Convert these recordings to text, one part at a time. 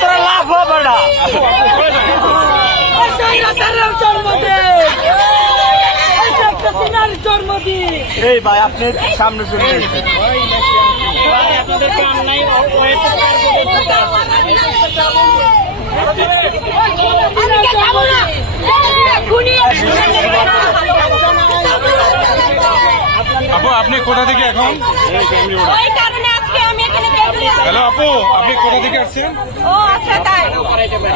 তোরা লাভ হবে না। এই ভাই আপনি সামনে চলে এসেছেন। আপু আপনি কোথা থেকে এখন? হ্যালো আপু, আপনি কোথা থেকে আসছেন? ও আচ্ছা তাই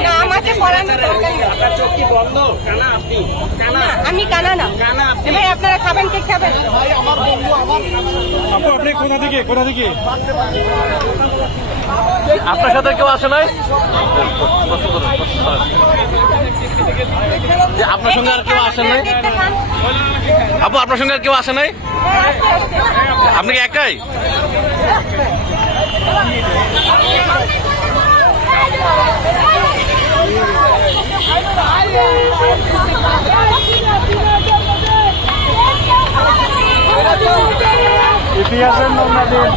না, আমাকে পড়ানোর দরকার নেই। আমি কানা না। ভাই আপনারা খাবেন, কে খাবেন? আপু আপনি কোথা থেকে আপনার সাথে কেউ আসে নাই? যে আপনার সঙ্গে আর কেউ আসে নাই? আপু আপনার সঙ্গে আর কেউ আসে নাই? আপনি কি একাই? ইতিহাসের নমুনা দিন।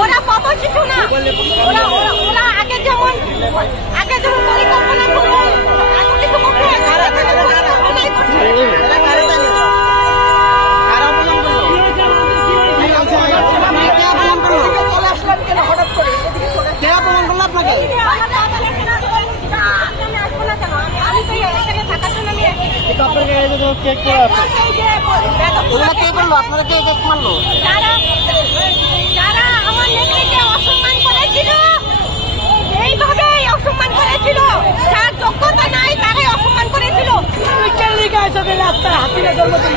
ওরা কত শিশু না, ওরা আগে যেমন পরিকল্পনা করে যারা আমার নেত্রীকে অসম্মান করেছিল, এইভাবেই অসম্মান করেছিল, যার যোগ্যতা নাই তারাই অসম্মান করেছিল। রাস্তায় হাসিনা জন্মদিন